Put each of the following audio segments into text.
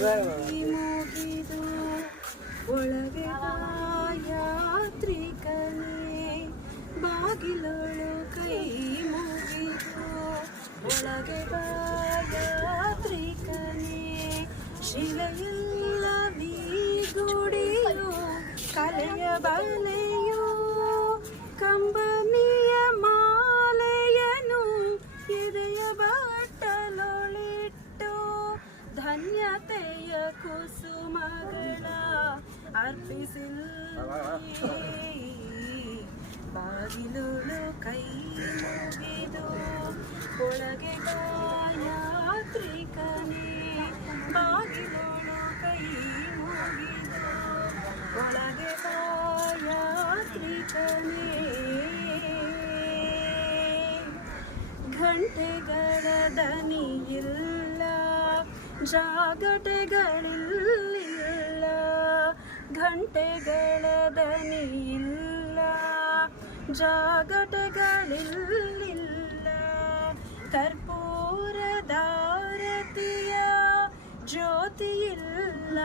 ಮುಗಿದು ಒಳಗೆ ಬಾ ಯಾತ್ರಿಕನೇ ಬಾಗಿಲೊಳು ಕೈ ಮುಗಿದು ಒಳಗೆ ಬಾ ಯಾತ್ರಿಕನೇ ಶಿಲೆಯಿಲ್ಲವೀ ಗುಡಿಯು ಕಲೆಯ ಬಲೆಯು ಕಂಬನಿಯ ಧನ್ಯತೆಯ ಕುಸುಮಗಳ ಅರ್ಪಿಸಿಲ್ಲ ಬಾಗಿಲುಳು ಕೈ ಮುಗಿದು ಒಳಗೆ ಬಾ ಯಾತ್ರಿಕನೇ ಬಾಗಿಲುಳು ಕೈ ಮುಗಿದು ಒಳಗೆ ಬಾ ಯಾತ್ರಿಕನೇ ಗಂಟೆಗಳ ದನಿಯಿಲ್ಲ ಜಾಗಟೆಗಳಿಲ್ಲ ಗಂಟೆಗಳ ದನಿಯಿಲ್ಲ ಜಾಗಟೆಗಳಿಲ್ಲ ಕರ್ಪೂರದಾರತಿಯ ಜ್ಯೋತಿಯಿಲ್ಲ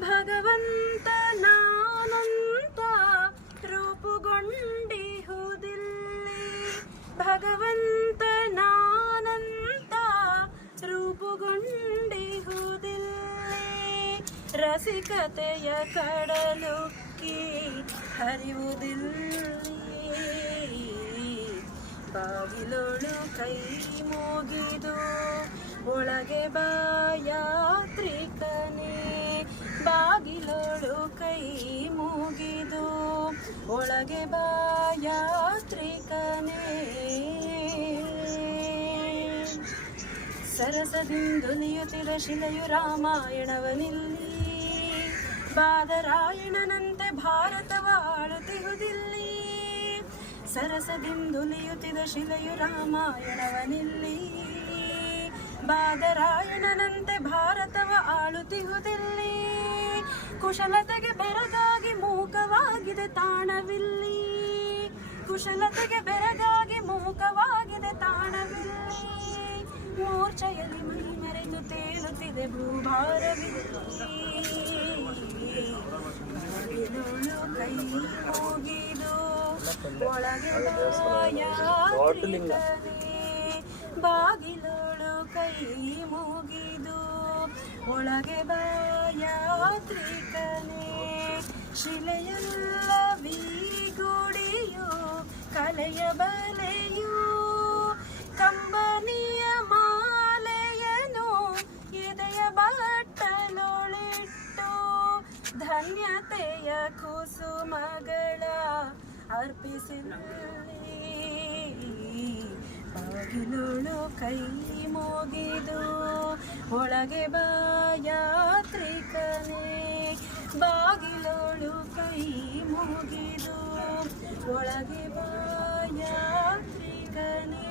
ಭಗವಂತ ನಾನಂತ ರೂಪುಗೊಂಡಿಹುದಿಲ್ಲಿ ಭಗವಂತ ರೂಪುಗೊಂಡಿಹುದಿಲ್ಲಿ ರಸಿಕತೆಯ ಕಡಲುಕ್ಕಿ ಹರಿಯುವುದಿಲ್ಲೇ. ಬಾಗಿಲೊಳು ಕೈ ಮುಗಿದು ಒಳಗೆ ಬಾ ಯಾತ್ರಿಕನೆ. ಬಾಗಿಲೊಳು ಕೈ ಮುಗಿದು ಒಳಗೆ ಬಾ ಯಾತ್ರಿಕನೇ ಸರಸದಿಂದುಲಿಯುತ್ತಿರುವ ಶಿಲೆಯು ರಾಮಾಯಣವನಿಲ್ಲಿ ಬಾದರಾಯಣನಂತೆ ಭಾರತವ ಸರಸದಿಂದು ಸರಸದಿಂದುಲಿಯುತ್ತಿದ ಶಿಲೆಯು ರಾಮಾಯಣವನಿಲ್ಲಿ ಬಾದರಾಯಣನಂತೆ ಭಾರತವ ಆಳುತಿಹುದಿಲ್ಲಿ ಕುಶಲತೆಗೆ ಬೆರಗಾಗಿ ಮೂಕವಾಗಿದೆ ತಾಣವಿಲ್ಲಿ. ಕುಶಲತೆಗೆ ಬೆರಗಾಗಿ ತಾಣವಿಲ್ಲಿ ಮೂರ್ಛೆಯಲ್ಲಿ ಮೈ ಮರೆತು ತೇಲುತ್ತಿದೆ ಭೂಭಾರವಿಲ್ಲಿ ಬಾಗಿಲೊಳು ಕೈ ಮುಗಿದು ಒಳಗೆ ಬಾಗಿಲೊಳು ಕೈ ಮುಗಿದು ಒಳಗೆ ಬಾ ಯಾತ್ರಿಕನೇ ಶಿಲೆಯಲ್ಲವೀ ಗುಡಿಯು ಕಲೆಯ ಬಲೆಯು ಧನ್ಯತೆಯ ಕುಸುಮಗಳ ಅರ್ಪಿಸಿಲ್ಲಿ ಬಾಗಿಲುಳು ಕೈ ಮುಗಿದು ಒಳಗೆ ಬಾ ಯಾತ್ರಿಕನೇ. ಬಾಗಿಲೊಳು ಕೈ ಮುಗಿದು ಒಳಗೆ ಬಾ ಯಾತ್ರಿಕನೇ.